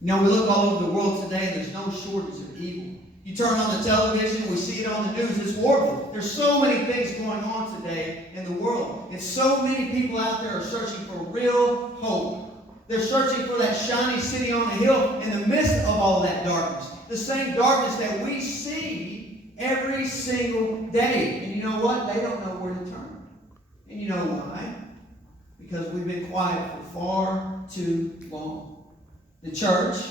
You know, we look all over the world today and there's no shortage of evil. You turn on the television, we see it on the news, it's horrible. There's so many things going on today in the world. And so many people out there are searching for real hope. They're searching for that shiny city on the hill in the midst of all that darkness. The same darkness that we see every single day. And you know what? They don't know where to turn. And you know why? Because we've been quiet for far too long. The church,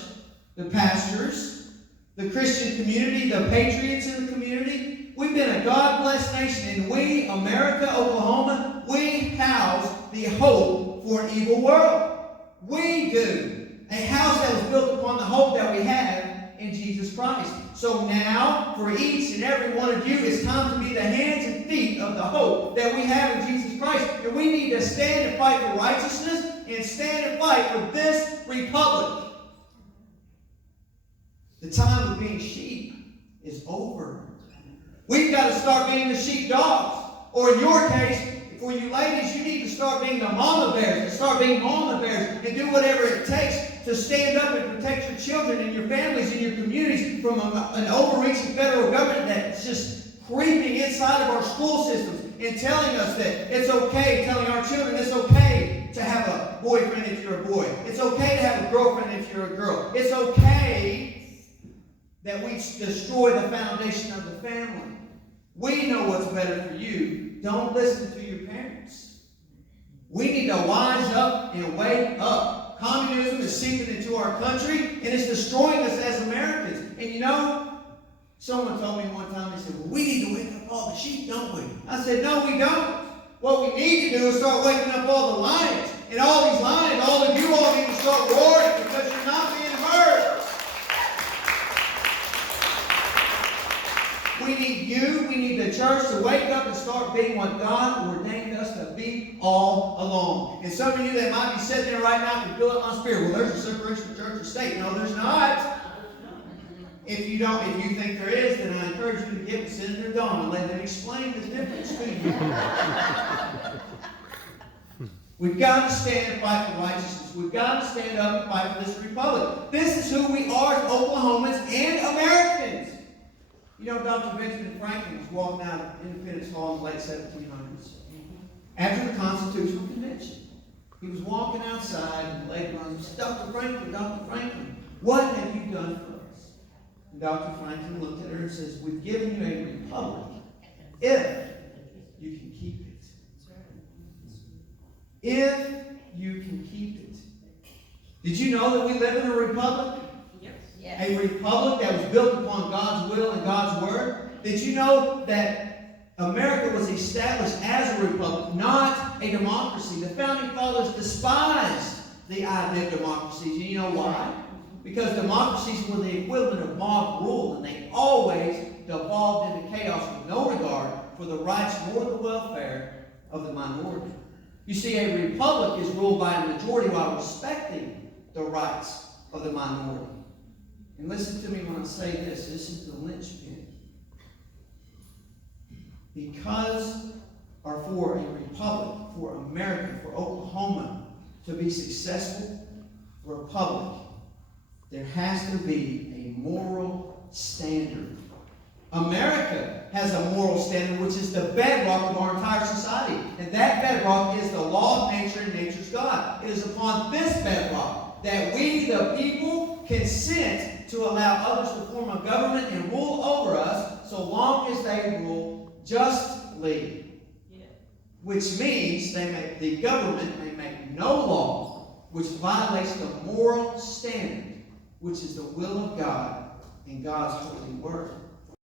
the pastors, the Christian community, the patriots in the community, we've been a God-blessed nation. And we, America, Oklahoma, we house the hope for an evil world. We do. A house that was built upon the hope that we have in Jesus Christ. So now, for each and every one of you, it's time to be the hands and feet of the hope that we have in Jesus Christ. And we need to stand and fight for righteousness and stand and fight for this republic. The time of being sheep is over. We've got to start being the sheepdogs. Or in your case, for you ladies, you need to start being the mama bears, and start being mama bears, and do whatever it takes to stand up and protect your children and your families and your communities from an overreaching federal government that's just creeping inside of our school systems and telling us that it's okay, telling our children it's okay to have a boyfriend if you're a boy. It's okay to have a girlfriend if you're a girl. It's okay that we destroy the foundation of the family. We know what's better for you. Don't listen to your parents. We need to wise up and wake up. Communism is seeping into our country, and it's destroying us as Americans. And you know, someone told me one time, they said, well, we need to wake up all the sheep, don't we? I said, no, we don't. What we need to do is start waking up all the lions. And all these lions, all of you all need to start roaring because you're not being heard. We need you, we need the church to wake up and start being what God ordained us to be all along. And some of you that might be sitting there right now can feel it in my spirit. Well, there's a separation of church and state. No, there's not. If you think there is, then I encourage you to get with Senator Don and let them explain the difference to you. We've got to stand and fight for righteousness. We've got to stand up and fight for this republic. This is who we are as Oklahomans and Americans. You know, Dr. Benjamin Franklin was walking out of Independence Hall in the late 1700s after the Constitutional Convention. He was walking outside and the lady runs, Dr. Franklin, what have you done for us? And Dr. Franklin looked at her and says, we've given you a republic if you can keep it. If you can keep it. Did you know that we live in a republic? Yes. A republic that was built upon God's will and God's word. Did you know that America was established as a republic, not a democracy? The founding fathers despised the idea of democracies. And you know why? Because democracies were the equivalent of mob rule, and they always devolved into chaos with no regard for the rights nor the welfare of the minority. You see, a republic is ruled by a majority while respecting the rights of the minority. And listen to me when I say this. This is the linchpin. Because, or for a republic, for America, for Oklahoma to be successful republic, there has to be a moral standard. America has a moral standard which is the bedrock of our entire society. And that bedrock is the law of nature and nature's God. It is upon this bedrock that we, the people, consent to allow others to form a government and rule over us so long as they rule justly. Yeah. Which means the government may make no law which violates the moral standard, which is the will of God and God's holy word.